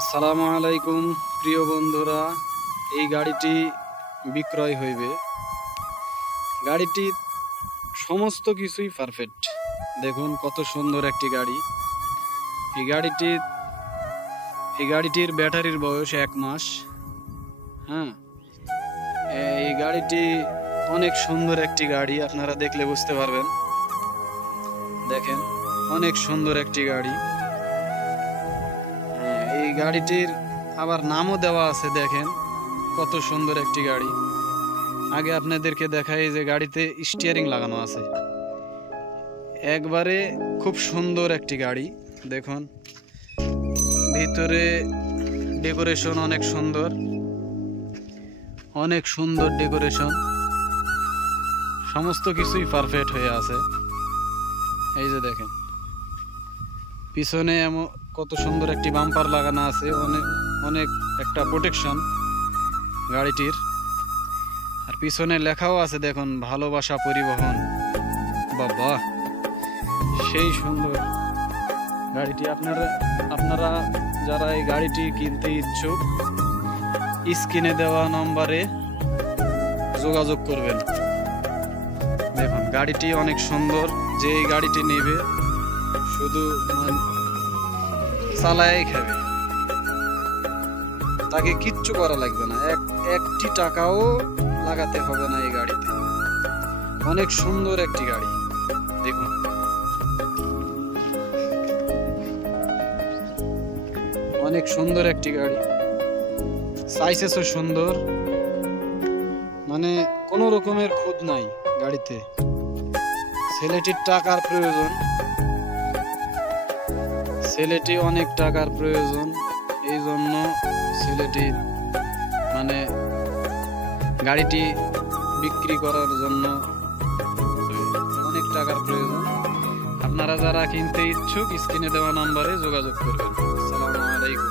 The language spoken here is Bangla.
আসসালামু আলাইকুম প্রিয় বন্ধুরা, এই গাড়িটি বিক্রয় হইবে। গাড়িটি সমস্ত কিছুই পারফেক্ট। দেখুন কত সুন্দর একটি গাড়ি। এই গাড়িটির ব্যাটারির বয়স 1 মাস। হ্যাঁ, এই গাড়িটি অনেক সুন্দর একটি গাড়ি, আপনারা দেখলে বুঝতে পারবেন। দেখেন অনেক সুন্দর একটি গাড়ি। এই গাড়িটির আবার নামও দেওয়া আছে, দেখেন কত সুন্দর একটি গাড়ি। আগে আপনাদেরকে দেখাই যে গাড়িতে স্টিয়ারিং লাগানো আছে, একবারে খুব সুন্দর একটি গাড়ি। দেখুন ভিতরে ডেকোরেশন অনেক সুন্দর, অনেক সুন্দর ডেকোরেশন, সমস্ত কিছুই পারফেক্ট হয়ে আছে। এই যে দেখেন পিছনে এমন কত সুন্দর একটি বাম্পার লাগানো আছে, অনেক অনেক একটা প্রোটেকশন গাড়িটির। আর পিছনে লেখাও আছে, দেখুন ভালোবাসা পরিবহন। বাবা সেই সুন্দর গাড়িটি। আপনারা যারা এই গাড়িটি কিনতে ইচ্ছুক, স্ক্রিনে দেওয়া নম্বরে যোগাযোগ করবেন। দেখুন গাড়িটি অনেক সুন্দর। যে এই গাড়িটি নেবে শুধু চালায় খাবে, তাকে কিচ্ছু করা লাগবে না, একটি টাকাও লাগাতে হবে না এই গাড়িতে। অনেক সুন্দর একটি গাড়ি। দেখুন অনেক সুন্দর একটি গাড়ি, সাইজেসও সুন্দর, মানে কোনো রকমের খুঁত নাই গাড়িতে। ছেলেটির টাকার প্রয়োজন, ছেলেটি অনেক টাকার প্রয়োজন, এই জন্য ছেলেটি মানে গাড়িটি বিক্রি করার জন্য অনেক টাকার প্রয়োজন। আপনারা যারা কিনতে ইচ্ছুক, স্ক্রিনে দেওয়া নাম্বারে যোগাযোগ করবেন। আসসালামু আলাইকুম।